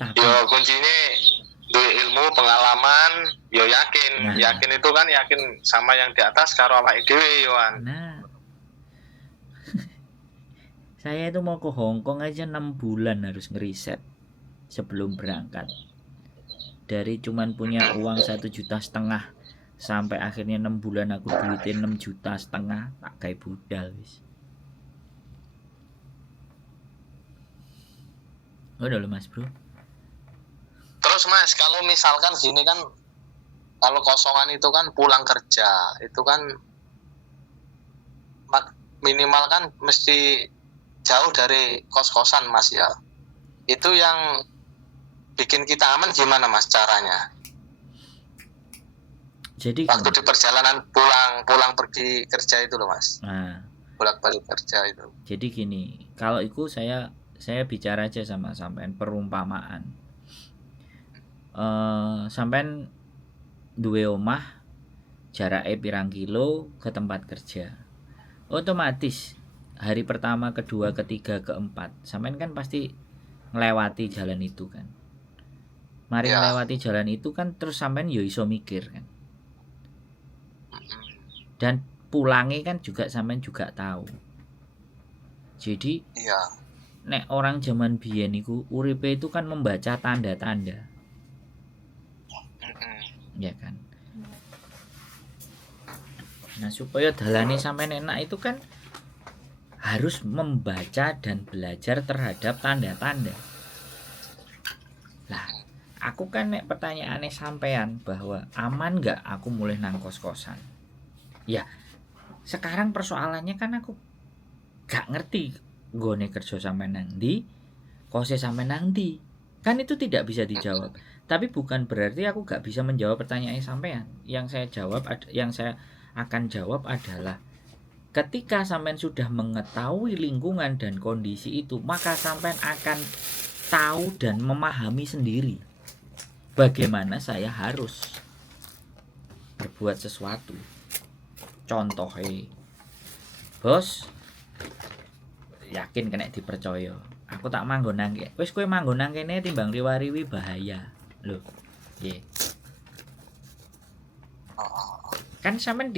Tapi yo kuncinya duwe ilmu, pengalaman, yo yakin. Nah. Yakin itu kan yakin sama yang di atas karo awake dhewe yoan. nah saya itu mau ke Hong Kong aja 6 bulan harus ngeriset sebelum berangkat. Dari cuman punya uang 1,5 juta sampai akhirnya 6 bulan aku duitin 6,5 juta, tak kayak budal wis. Udah loh Mas Bro. Terus Mas, kalau misalkan gini kan, kalau kosongan itu kan pulang kerja, itu kan minimal kan mesti jauh dari kos-kosan Mas ya. Itu yang bikin kita aman gimana Mas caranya? Jadi waktu di perjalanan pulang pergi kerja itu loh Mas. Nah, bolak-balik kerja itu. Jadi gini, kalau itu saya bicara aja sama sampean perumpamaan. Sampean duwe omah jarake pirang kilo ke tempat kerja. Otomatis hari pertama, kedua, ketiga, keempat, sampean kan pasti ngelewati jalan itu kan. Mari ngelewati jalan itu kan terus sampean yo iso mikir kan. Dan pulangnya kan juga sampean juga tahu. Jadi nek orang zaman biyen iku uripe itu kan membaca tanda-tanda. Ya kan. Nah, supaya dalane sampean enak itu kan harus membaca dan belajar terhadap tanda-tanda. Lah, aku kan nek pertanyaannya sampean bahwa aman gak aku mulai nang kos-kosan. Ya, sekarang persoalannya kan aku gak ngerti gone kerja sampean nang ndi, kose sampean nang ndi. Kan itu tidak bisa dijawab. Tapi bukan berarti aku gak bisa menjawab pertanyaan sampean. Yang saya akan jawab adalah ketika sampean sudah mengetahui lingkungan dan kondisi itu, maka sampean akan tahu dan memahami sendiri bagaimana saya harus berbuat sesuatu. Contohnya, bos, yakin kena dipercaya. Aku tak manggon nang kene. Wis kowe manggon nang kene timbang riwariwi bahaya. Loh. Nggih. Kan sampean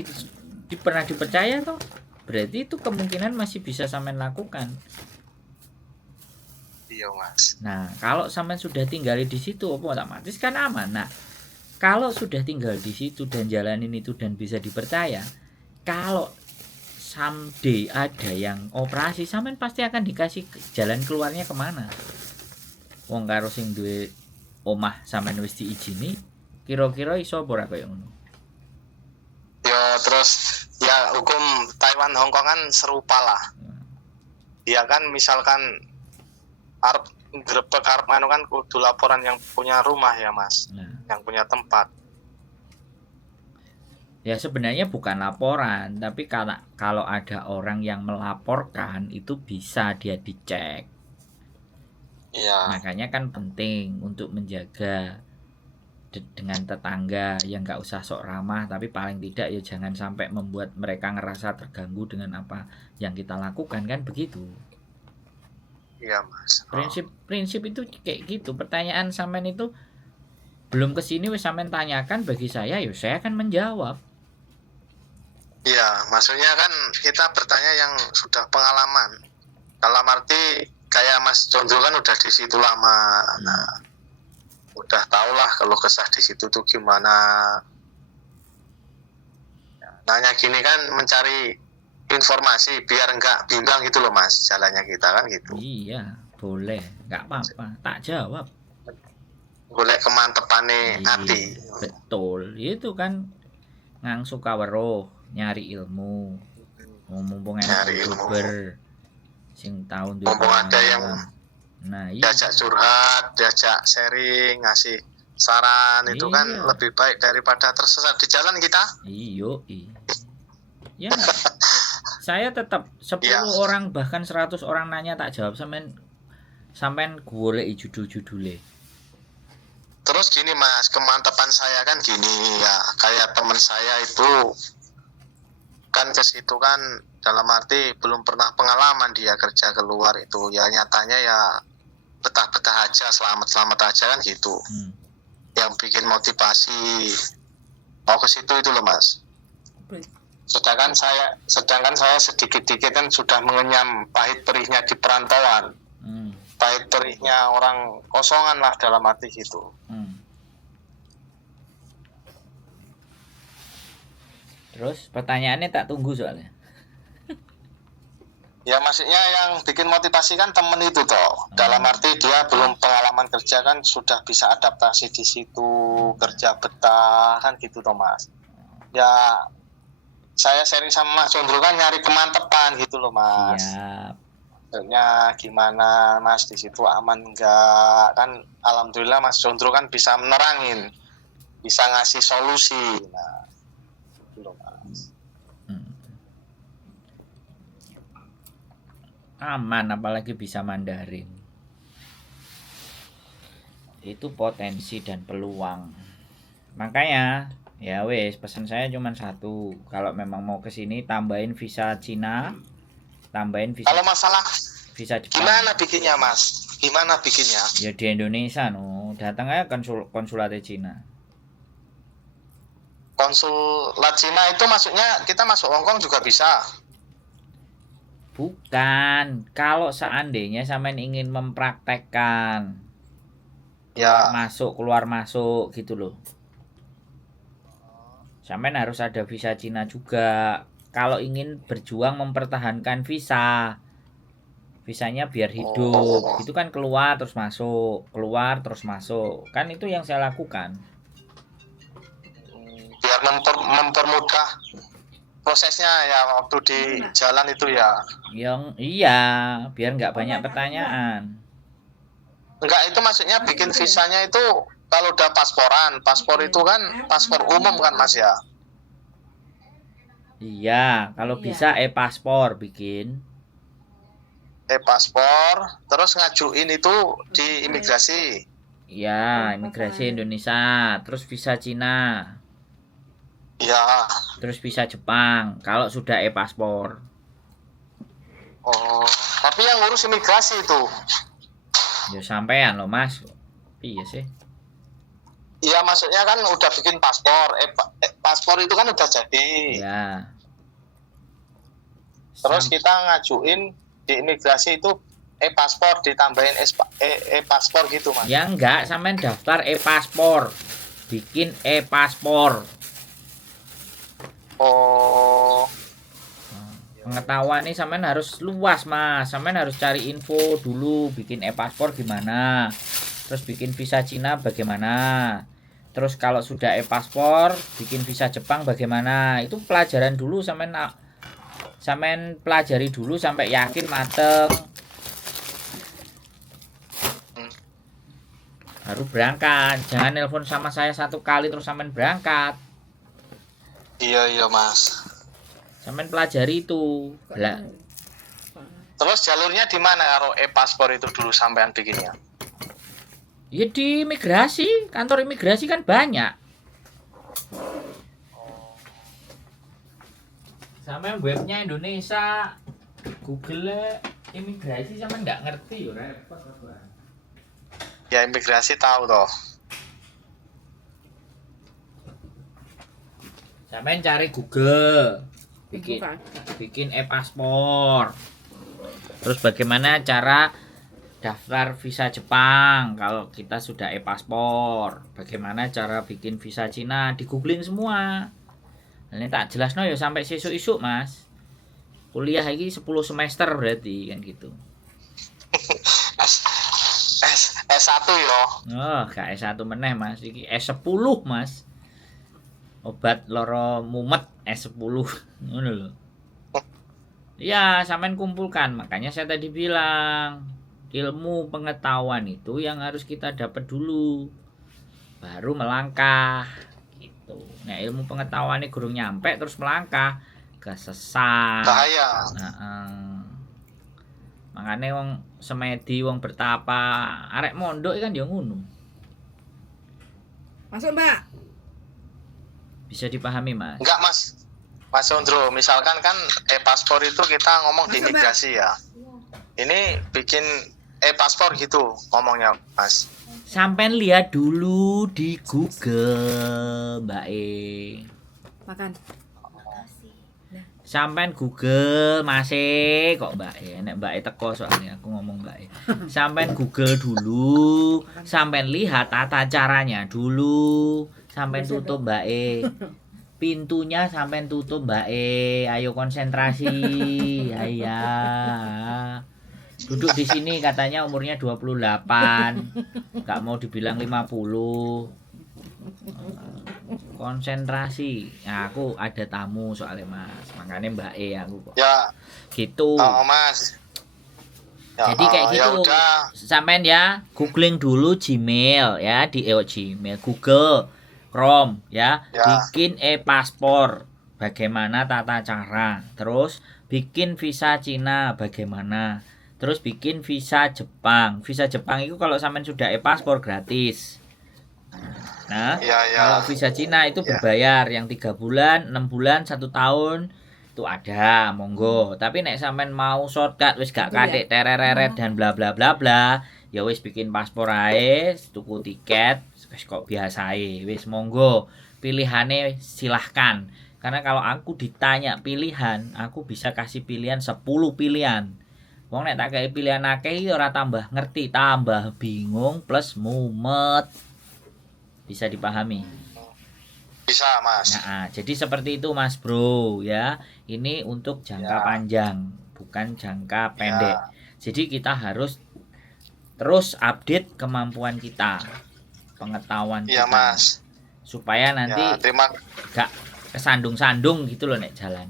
pernah dipercaya toh? Berarti itu kemungkinan masih bisa sampean lakukan. Iya, Mas. Nah, kalau sampean sudah tinggal di situ otomatis kan aman. Nah, kalau sudah tinggal di situ dan jalanin itu dan bisa dipercaya, kalau someday ada yang operasi, sampean pasti akan dikasih jalan keluarnya kemana. Wong karo sing duwe omah sampean wis diizini, kira-kira iso apa ora kaya ngono? Ya terus ya hukum Taiwan Hong Kong kan serupa lah. Ya kan misalkan arep grebek arep anu kan kudu laporan yang punya rumah ya Mas. Yang punya tempat. Ya sebenarnya bukan laporan, tapi kalau ada orang yang melaporkan itu bisa dia dicek. Iya. Makanya kan penting untuk menjaga dengan tetangga yang nggak usah sok ramah, tapi paling tidak ya jangan sampai membuat mereka ngerasa terganggu dengan apa yang kita lakukan, kan begitu. Iya Mas. Prinsip itu kayak gitu. Pertanyaan sampean itu belum kesini wis sampean tanyakan, bagi saya ya saya akan menjawab. Iya, maksudnya kan kita bertanya yang sudah pengalaman. Dalam arti kayak Mas Condro kan udah di situ lama. Nah, udah tahulah kalau kesah di situ tuh gimana. Nanya gini kan mencari informasi biar enggak bimbang gitu loh Mas, jalannya kita kan gitu. Iya, boleh, enggak apa-apa, tak jawab. Boleh kemantepane hati. Betul, itu kan ngang suka weruh nyari ilmu. Mumpung Nyari YouTuber sing tahun mumpung ada yang diajak curhat, diajak sharing, ngasih saran, itu kan lebih baik daripada tersesat di jalan kita. Iya. Ya. Saya tetap 10 orang bahkan 100 orang nanya tak jawab sampean golek judul-judule. Terus gini Mas, kemantapan saya kan gini ya, kayak teman saya itu kan ke situ kan dalam arti belum pernah pengalaman dia kerja keluar itu, ya nyatanya ya betah-betah aja, selamat-selamat aja kan gitu. Yang bikin motivasi mau ke situ itu loh Mas. Sedangkan saya sedikit-sedikit kan sudah mengenyam pahit perihnya di perantauan. Pahit perihnya orang kosongan lah dalam arti gitu. Terus pertanyaannya tak tunggu soalnya. Ya maksudnya yang bikin motivasi kan temen itu toh. Dalam arti dia belum pengalaman kerja kan sudah bisa adaptasi di situ, kerja betah kan gitu toh Mas. Ya saya sharing sama Mas Condro kan nyari kemantepan gitu loh Mas. Siap. Maksudnya gimana Mas di situ aman enggak? Kan alhamdulillah Mas Condro kan bisa menerangin, bisa ngasih solusi. Nah, gitu loh Mas. Aman apalagi bisa Mandarin. Itu potensi dan peluang. Makanya ya wes pesan saya cuma satu. Kalau memang mau ke sini tambahin visa Cina, tambahin visa. Kalau masalah visa Jepang. Gimana bikinnya Mas? Gimana bikinnya? Ya di Indonesia datang aja konsulat Cina. Konsulat Cina itu maksudnya kita masuk Hongkong juga bisa. Bukan, kalau seandainya sampean ingin mempraktekkan ya keluar masuk gitu loh. Sampean harus ada visa Cina juga. Kalau ingin berjuang mempertahankan visanya biar hidup. Itu kan keluar terus masuk. Kan itu yang saya lakukan. Biar mempermudah prosesnya ya waktu di jalan itu ya. Biar nggak banyak pertanyaan. Enggak, itu maksudnya bikin visanya itu kalau udah paspor itu kan paspor umum kan Mas ya. Iya, kalau bisa paspor bikin. Paspor, terus ngajuin itu di imigrasi. Iya, imigrasi Indonesia, terus visa Cina. Iya. Terus visa Jepang kalau sudah paspor. Tapi yang ngurus imigrasi itu. Ya sampean loh Mas. Iya sih. Iya maksudnya kan udah bikin paspor. Paspor itu kan udah jadi. Ya. Terus kita ngajuin di imigrasi itu paspor ditambahin paspor gitu Mas. Ya enggak, sampean daftar paspor. Bikin paspor. Pengetahuan nih sampean harus luas Mas. Sampean harus cari info dulu, bikin paspor gimana. Terus bikin visa Cina bagaimana. Terus kalau sudah paspor, bikin visa Jepang bagaimana. Itu pelajaran dulu sampean pelajari dulu sampai yakin mateng. Baru berangkat. Jangan nelpon sama saya 1 kali terus sampean berangkat. Iya Mas. Sampean pelajari itu. Terus jalurnya di mana kalau paspor itu dulu sampean bikinnya? Ya di imigrasi, kantor imigrasi kan banyak. Sampean webnya Indonesia, Google imigrasi sampean nggak ngerti ya repot. Ya imigrasi tahu toh. Sampean cari Google. Bikin paspor. Terus bagaimana cara daftar visa Jepang kalau kita sudah paspor? Bagaimana cara bikin visa Cina? Di googling semua. Ini tak jelas ya sampai sesuk-isuk Mas. Kuliah ini 10 semester berarti kan gitu. S1 yo. Oh, gak S1 meneh Mas, iki S10 Mas. obat loro mumet S10 ngono lho. Ya, sampean kumpulkan. Makanya saya tadi bilang, ilmu pengetahuan itu yang harus kita dapat dulu. Baru melangkah gitu. Nah, ilmu pengetahuan ini gurung nyampe terus melangkah, kesesat. Bahaya. Makanya wong semedi, wong bertapa, arek mondok kan ya ngono. Masuk, Mbak. Bisa dipahami, Mas? Enggak, Mas Sondro, misalkan kan e-paspor itu kita ngomong di Masuk, Mbak. imigrasi ya. Ini bikin e-paspor gitu ngomongnya, Mas. Sampean lihat dulu di Google, Mbak E. Makan. Sampean Google masih kok Mbak E. Nek Mbak E teko soalnya aku ngomong Mbak E. Sampean Google dulu, sampean lihat tata caranya dulu. Sampean tutup Mbak E. Pintunya sampean tutup Mbak E. Ayo konsentrasi. Ayah. Duduk di sini katanya umurnya 28. Enggak mau dibilang 50. Konsentrasi. Nah, aku ada tamu soalnya Mas. Makanya Mbak E aku kok. Ya. Gitu. Oh, Mas. Ya, jadi kayak gitu. Sampean ya googling dulu Gmail ya di Gmail, Google Chrome ya. Bikin e-paspor. Bagaimana tata cara? Terus bikin visa Cina bagaimana? Terus bikin visa Jepang. Visa Jepang itu kalau sampean sudah e-paspor gratis. Nah, kalau visa Cina itu berbayar, yang 3 bulan, 6 bulan, 1 tahun itu ada, monggo. Tapi nek sampean mau shortcut wis gak katik tereret dan bla bla bla bla, ya wis bikin paspor ae, tuku tiket, wis kok biasa ae, wis monggo. Pilihane silahkan. Karena kalau aku ditanya pilihan, aku bisa kasih pilihan 10 pilihan. Wong nek tak kei pilihan akeh ora tambah ngerti, tambah bingung plus mumet. Bisa dipahami? Bisa, Mas. Nah, jadi seperti itu Mas Bro ya. Ini untuk jangka panjang, bukan jangka pendek. Jadi kita harus terus update kemampuan kita, pengetahuan kita. Mas. Supaya nanti gak kesandung-sandung gitu loh nek jalan.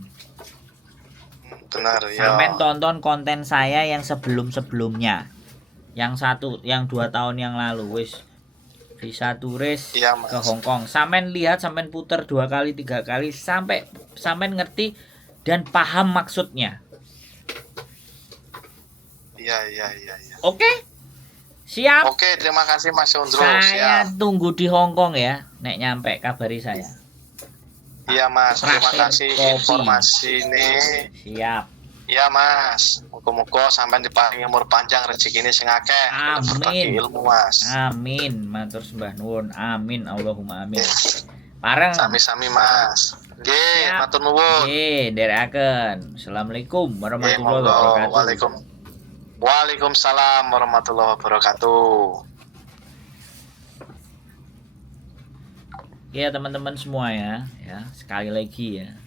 Benar ya. Sampai tonton konten saya yang sebelum-sebelumnya. Yang 2 tahun yang lalu wis bisa turis ke Hong Kong. Sampean lihat, sampean puter 2 kali 3 kali sampai sampean ngerti dan paham maksudnya. Iya. Oke? Siap? Oke, terima kasih Mas Sondro. Saya tunggu di Hong Kong ya. Nek nyampe kabari saya. Iya Mas, terima kasih informasi ini. Siap. Iya Mas, muga-muga sampean diparingi umur panjang, rezeki ini sing akeh, berbagi ilmu Mas. Amin, matur sembah nuwun. Amin, Allahumma amin. Pareng. Sami-sami Mas. Nggih, matur nuwun. Nggih, nderekaken. Assalamualaikum warahmatullahi wabarakatuh. Waalaikumsalam warahmatullahi wabarakatuh. Ya teman-teman semua ya, sekali lagi ya.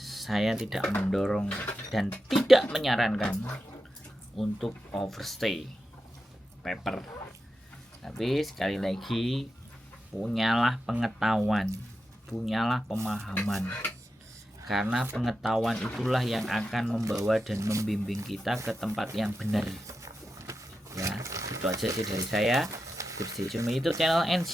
Saya tidak mendorong dan tidak menyarankan untuk overstay paper. Tapi sekali lagi, punyalah pengetahuan, punyalah pemahaman. Karena pengetahuan itulah yang akan membawa dan membimbing kita ke tempat yang benar. Ya, itu aja sih dari saya. Stay tune YouTube channel NC